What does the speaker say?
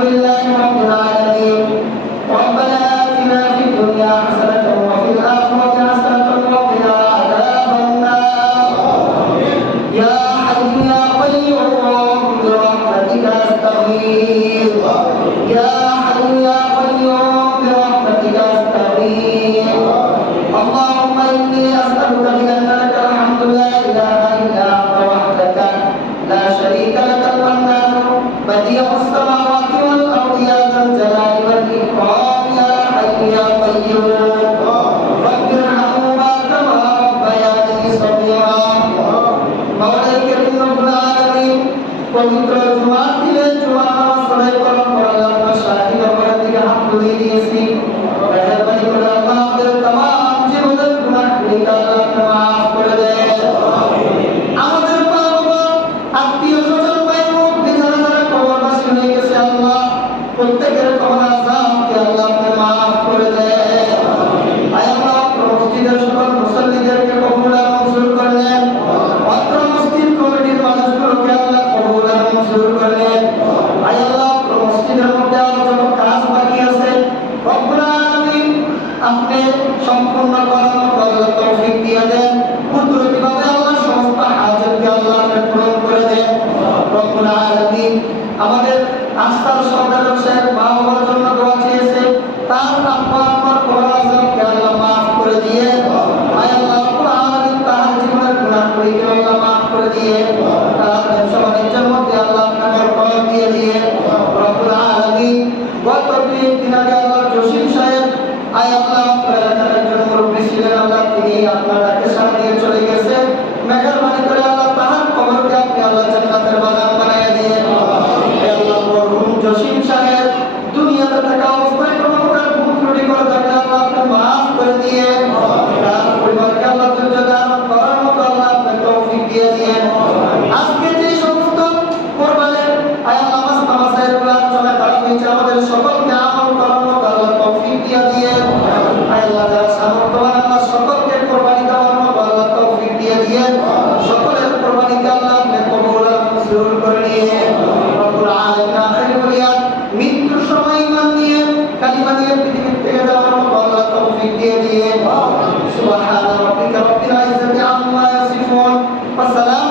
لله رب العالمين. ربنا آتنا في الدنيا حسنة وفي الآخرة حسنة وقنا عذاب النار. يا حي يا قيوم برحمتك أستغيث. يا حي يا قيوم برحمتك أستغيث. اللهم إني أسألك بأن لك الحمد لا إله إلا أنت وحدك لا شريك لك المنان بديع السماوات والأرض يا ذا الجلال والإكرام يا حي يا قيوم رب ارحمهما كما ربياني صغيرا. مولاي كريم رب العالمين পবিত্র জুমার দিনে জুমা নামাজ আদায় করার পর আল্লাহ শাহী দরবার থেকে হাত তুলে দিয়েছি। মেহেরবানি করে আল্লাহ আমাদের तमाम জীবনের গুনাহগুলো আল্লাহ মাফ করে দেন। আমাদের বাবা আত্মীয়-স্বজন ভাই-বোন যারা যারা কবরবাসী হয়ে গেছে আল্লাহ প্রত্যেকের কবর আযাবকে আল্লাহ মাফ করে দেন। আয় আল্লাহ মসজিদের সকল মুসল্লিদেরকে কবুল আর মঞ্জুর করে দেন। অত্র মসজিদ কমিটির মানুষগুলোকে আল্লাহ কবুল আর মঞ্জুর করে দেন। আয় আল্লাহ মসজিদের মধ্যে আরো যত কাজ বাকি আছে রব্বুল আলামিন আপনি সম্পূর্ণ করার মতো আল্লাহ তৌফিক দিয়ে দেন। কুদরতিভাবে আল্লাহ সমস্ত হাজতকে আল্লাহ পূরণ করে দেন। রব্বুল আলামিন আমাদের আস্থার সরকার সাহেব মা বাবার জন্য দোয়া চেয়েছে তার আব্বা আম্মার কবর আযাবকে আল্লাহ মাফ করে দিয়ে আয় আল্লাহ রব্বুল আলামিন তার জীবনের গুনাহগুলোকে আল্লাহ মাফ করে দিয়ে তার ব্যবসা বাণিজ্যের মধ্যে আল্লাহ আপনার বরকত দিয়ে দিয়ে রব্বুল আলামিন গত দিন আগে আল্লাহ জসিম সাহেব আয় আল্লাহ আপনার এলাকার একজন মুরব্বী ছিলেন আল্লাহ তিনি আপনার ডাকে সাড়া দিয়ে চলে গেছে। মেহেরবানি করে আল্লাহ তাহার কবরকে আপনি আল্লাহ জান্নাতের বাগান বানায় দিয়ে আল্লাহ মরহুম জসিম সাহেব দুনিয়াতে থাকা অবস্থায় কোনো প্রকার ভুল ত্রুটি করে থাকলে আল্লাহ আপনি মাফ করে দিয়ে তার পরিবারকে আল্লাহ ধৈর্য ধারণ করার মতো আল্লাহ আপনার তৌফিক দিয়ে দিয়ে আজকে যে সমস্ত কোরবানের আয় আল্লাহ মাসায়ের আলোচনা করা হয়েছে আমাদের সকলকে আমল করার মতো আল্লাহ তৌফিক দিয়ে দিয়ে আয় আল্লাহ যারা সামর্থ্যবান আল্লাহ সকলকে কোরবানি দেওয়ার মতো আল্লাহ তৌফিক দিয়ে দিয়ে সকলের কোরবানিকে আল্লাহ আপনি কবুল আর মঞ্জুর করে নিয়ে রব্বুল আলামিন আখির বুনিয়াদ মৃত্যুর সময় ঈমান নিয়ে কালিমা নিয়ে পৃথিবী থেকে যাওয়ার মতো আল্লাহ তৌফিক দিয়ে দিয়ে সুবহান রাব্বিকা রাব্বিল ইজ্জাতি আম্মা ইয়াসিফুন ওয়া সালাম